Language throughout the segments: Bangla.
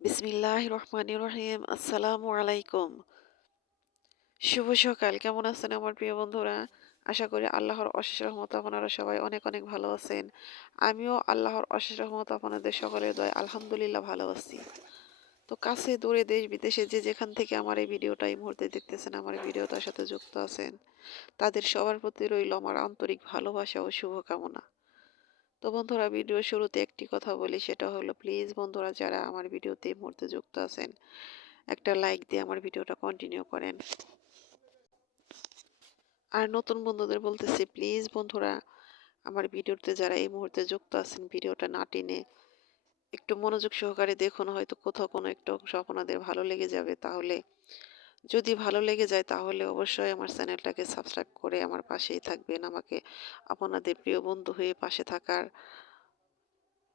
বিসমিল্লাহির রহমানির রহিম। আসসালামু আলাইকুম। শুভ সকাল। কেমন আছেন আমার প্রিয় বন্ধুরা? আশা করি আল্লাহর অশেষ রহমতে আপনারা সবাই অনেক অনেক ভালো আছেন। আমিও আল্লাহর অশেষ রহমতে আপনাদের সকলের দয়ায় আলহামদুলিল্লাহ ভালো আছি। তো কাছে দূরে দেশ বিদেশে যে যেখান থেকে আমার এই ভিডিওটা এই মুহূর্তে দেখতেছেন, আমার এই ভিডিওটার সাথে যুক্ত আছেন, তাদের সবার প্রতি রইল আমার আন্তরিক ভালোবাসা ও শুভকামনা। তো বন্ধুরা, ভিডিও শুরুতে একটি কথা বলি, সেটা হলো প্লিজ বন্ধুরা, যারা আমার ভিডিওতে এই মুহূর্তে যুক্ত আছেন, একটা লাইক দিয়ে আমার ভিডিওটা কন্টিনিউ করেন। আর নতুন বন্ধুদের বলতেছি, প্লিজ বন্ধুরা, আমার ভিডিওতে যারা এই মুহূর্তে যুক্ত আছেন, ভিডিওটা না টেনে একটু মনোযোগ সহকারে দেখুন, হয়তো কোথাও কোনো একটা অংশ আপনাদের ভালো লেগে যাবে। তাহলে যদি ভালো লেগে যায় তাহলে অবশ্যই আমার চ্যানেলটাকে সাবস্ক্রাইব করে আমার পাশেই থাকবেন, আমাকে আপনাদের প্রিয় বন্ধু হয়ে পাশে থাকার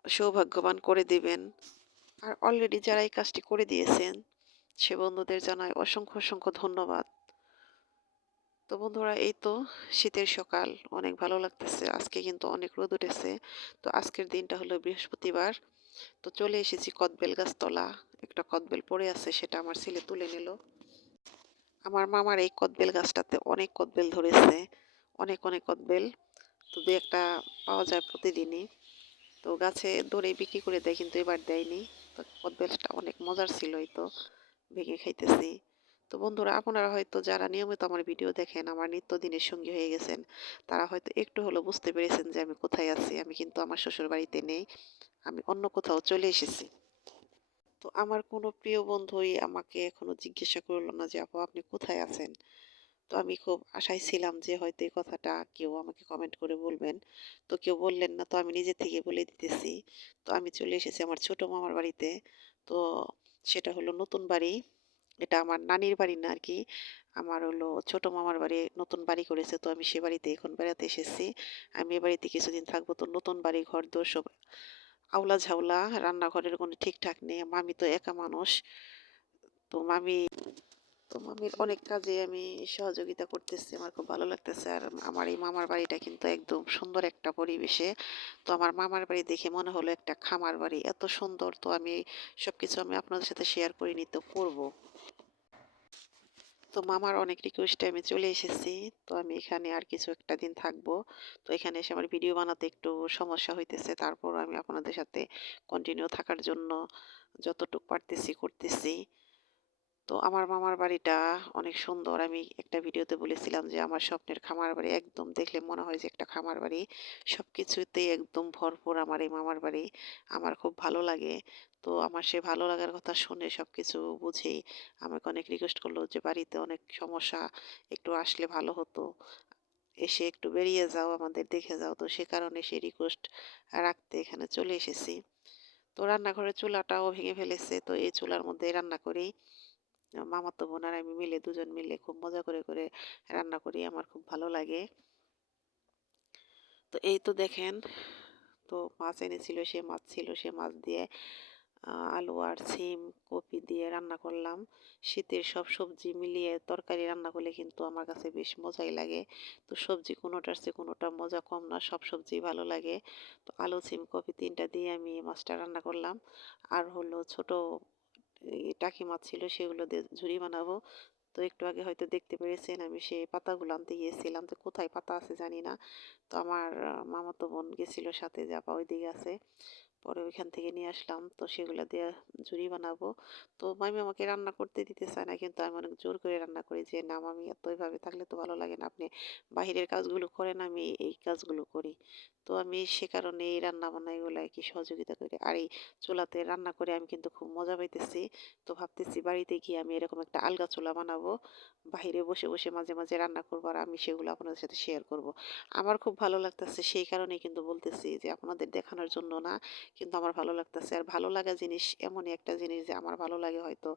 সৌভাগ্যবান করে দিবেন। আর অলরেডি যারা এই কাজটি করে দিয়েছেন, সে বন্ধুদের জানাই অসংখ্য অসংখ্য ধন্যবাদ। তো বন্ধুরা, এই তো শীতের সকাল, অনেক ভালো লাগতেছে। আজকে কিন্তু অনেক রোদ উঠেছে। তো আজকের দিনটা হলো বৃহস্পতিবার। তো চলে এসেছি কদবেল গাছতলা। একটা কদবেল পড়ে আছে, সেটা আমার ছেলে তুলে নিল। আমার মামার এই কদবেল গাছটাতে অনেক কদবেল ধরেছে, অনেক অনেক কদবেল। তো দু একটা পাওয়া যায় প্রতিদিনই। তো গাছে ধরে বিক্রি করে দেয়, কিন্তু এবার দেয়নি। তো কদবেলটা অনেক মজার ছিল, এই তো ভেঙে খাইতেছি। তো বন্ধুরা, আপনারা হয়তো যারা নিয়মিত আমার ভিডিও দেখেন, আমার নিত্যদিনের সঙ্গী হয়ে গেছেন, তারা হয়তো একটু হলেও বুঝতে পেরেছেন যে আমি কোথায় আছি। আমি কিন্তু আমার শ্বশুর বাড়িতে নেই, আমি অন্য কোথাও চলে এসেছি। তো আমার কোনো প্রিয় বন্ধুই আমাকে এখনো জিজ্ঞাসা করলো না যে আপু আপনি কোথায় আছেন। তো আমি খুব আশায় ছিলাম যে হয়তো এই কথাটা কেউ আমাকে কমেন্ট করে বলবেন। তো কেউ বললেন না, তো আমি নিজে থেকে বলে দিতেছি। তো আমি চলে এসেছি আমার ছোট মামার বাড়িতে। তো সেটা হলো নতুন বাড়ি। এটা আমার নানির বাড়ি না আরকি। আমার হলো ছোট মামার বাড়ি, নতুন বাড়ি করেছে। তো আমি সে বাড়িতে এখন বেড়াতে এসেছি। আমি এ বাড়িতে কিছুদিন থাকবো। তো নতুন বাড়ি, ঘরদোর সব আউলা-ঝাউলা, রান্নাঘরের কোনো ঠিকঠাক নেই। মামি তো একা মানুষ। তো মামির অনেক কাজে আমি সহযোগিতা করতেছি। আমার খুব ভালো লাগতেছে। আর আমার এই মামার বাড়িটা কিন্তু একদম সুন্দর একটা পরিবেশে। তো আমার মামার বাড়ি দেখে মনে হলো একটা খামার বাড়ি। এত সুন্দর! তো আমি সবকিছু আপনাদের সাথে শেয়ার করিনি, তো করব। তো মামার অনেক রিকোয়েস্টে আমি চলে এসেছি। তো আমি এখানে আর কিছু একটা দিন থাকবো। তো এখানে এসে আমার ভিডিও বানাতে একটু সমস্যা হইতেছে। তারপরও আমি আপনাদের সাথে কন্টিনিউ থাকার জন্য যতটুকু পারতেছি করতেছি। তো আমার মামার বাড়িটা অনেক সুন্দর। আমি একটা ভিডিওতে বলেছিলাম যে আমার স্বপ্নের খামার বাড়ি। একদম দেখলে মনে হয় যে একটা খামার বাড়ি। সবকিছুতেই একদম ভরপুর আমার এই মামার বাড়ি। আমার খুব ভালো লাগে। তো আমার সে ভালো লাগার কথা শুনে সবকিছু বুঝেই আমাকে অনেক রিকোয়েস্ট করলো যে বাড়িতে অনেক সমস্যা, একটু আসলে ভালো হতো। এসে একটু বেরিয়ে যাও, আমাদের দেখে যাও। তো সে কারণে সেই রিকোয়েস্ট রাখতে এখানে চলে এসেছি। তো রান্নাঘরের চুলাটাও ভেঙে ফেলেছে। তো এই চুলার মধ্যেই রান্না করি। মামাতো বোন আর আমি মিলে, দুজন মিলে খুব মজা করে করে রান্না করি। আমার খুব ভালো লাগে। তো এই তো দেখেন, তো মাছ এনেছিল, সে মাছ ছিল, সে মাছ দিয়ে আলু আর সিম, কপি দিয়ে রান্না করলাম। শীতের সব সবজি মিলিয়ে তরকারি রান্না করলে কিন্তু আমার কাছে বেশ মজাই লাগে। তো সবজি কোনোটার চেয়ে কোনোটা মজা কম না, সব সবজিই ভালো লাগে। তো আলু, সিম, কপি ৩ টা দিয়ে আমি মাছটা রান্না করলাম। আর হলো ছোট টাকি মাছ ছিল, সেগুলো দিয়ে ঝুরি বানাবো। তো একটু আগে হয়তো দেখতে পেরেছেন আমি সেই পাতাগুলো আনতে গিয়েছিলাম। তো কোথায় পাতা আছে জানি না। তো আমার মামাতো বোন গেছিল সাথে, যে আপা ওইদিকে আছে। পরে ওইখান থেকে নিয়ে আসলাম। তো সেগুলা দিয়ে ঝুরি বানাবো। তো মামি আমাকে রান্না করতে দিতে চায় না, কিন্তু আমি অনেক জোর করে রান্না করি যে না মামি, এত এভাবে থাকলে তো ভালো লাগে না। আপনি বাহিরের কাজগুলো করেন, আমি এই কাজগুলো করি। তো আমি সে কারণে এই রান্না বান্না এগুলো আর কি সহযোগিতা করি। আর এই চুলাতে রান্না করে আমি কিন্তু খুব মজা পাইতেছি। তো ভাবতেছি বাড়িতে গিয়ে আমি এরকম একটা আলগা চুলা বানাবো। বাহিরে বসে বসে মাঝে মাঝে রান্না করবো, আর আমি সেগুলো আপনাদের সাথে শেয়ার করব। আমার খুব ভালো লাগতেছে, সেই কারণেই কিন্তু বলতেছি যে আপনাদের দেখানোর জন্য না, কিন্তু আমার ভালো লাগতেছে। আর ভালো লাগা জিনিস এমনই একটা জিনিস যে আমার ভালো লাগে, হয়তো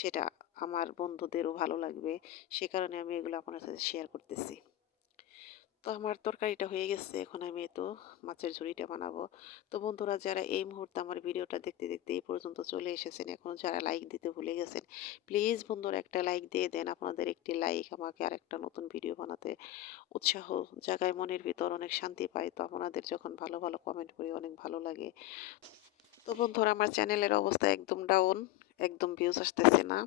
সেটা আমার বন্ধুদেরও ভালো লাগবে। সে কারণে আমি এগুলো আপনার সাথে শেয়ার করতেছি। তো আমার তরকারিটা হয়ে গেছে, এখন আমি তো মাছের ঝুড়িটা বানাবো। তো বন্ধুরা, যারা এই মুহূর্তে আমার ভিডিওটা দেখতে দেখতে এই পর্যন্ত চলে এসেছেন, এখনো যারা লাইক দিতে ভুলে গেছেন, প্লিজ বন্ধুরা একটা লাইক দিয়ে দেন। আপনাদের একটি লাইক আমাকে আরেকটা নতুন ভিডিও বানাতে উৎসাহ জাগায়, মনের ভিতর অনেক শান্তি পাই। তো আপনাদের যখন ভালো ভালো কমেন্ট করি অনেক ভালো লাগে। তো বন্ধুরা আমার চ্যানেলের অবস্থা একদম ডাউন, একদম ভিউজ আসতেছে না।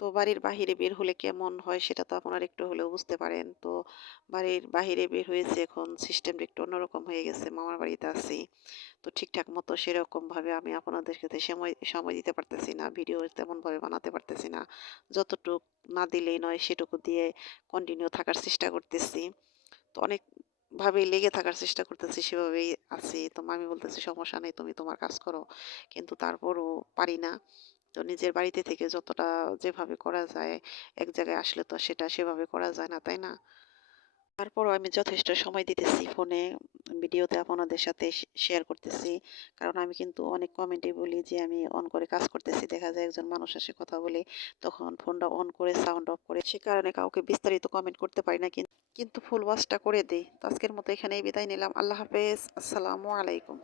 তো বাড়ির বাহিরে বের হলে কেমন হয় সেটা তো আপনারা একটু হলেও বুঝতে পারেন। তো বাড়ির বাহিরে বের হয়েছে, এখন সিস্টেমটা একটু অন্যরকম হয়ে গেছে। মামার বাড়িতে আছি। তো ঠিকঠাক মতো সেরকমভাবে আমি আপনাদের সাথে সময় সময় দিতে পারতেছি না। ভিডিও তেমনভাবে বানাতে পারতেছি না। যতটুক না দিলেই নয় সেটুকু দিয়ে কন্টিনিউ থাকার চেষ্টা করতেছি। তো অনেকভাবেই লেগে থাকার চেষ্টা করতেছি, সেভাবেই আছি। তো মামি বলতেছে, "সমস্যা নেই, তুমি তোমার কাজ করো।" কিন্তু তারপরও পারি না। তো নিজের বাড়িতে থেকে যতটা যেভাবে করা যায়, এক জায়গায় আসলে তো সেটা সেভাবে করা যায় না, তাই না? তারপরও আমি যথেষ্ট সময় দিতেছি ফোনে, ভিডিওতে আপনাদের সাথে শেয়ার করতেছি। কারণ আমি কিন্তু অনেক কমেন্টে বলি যে আমি অন করে কাজ করতেছি। দেখা যায় একজন মানুষ এসে কথা বলে, তখন ফোনটা অন করে সাউন্ড অফ করে সে কারণে কাউকে বিস্তারিত কমেন্ট করতে পারি না, কিন্তু ফুল ওয়াচটা করে দেই। তো আজকের মতো এখানেই বিদায় নিলাম। আল্লাহ হাফেজ। আসসালামু আলাইকুম।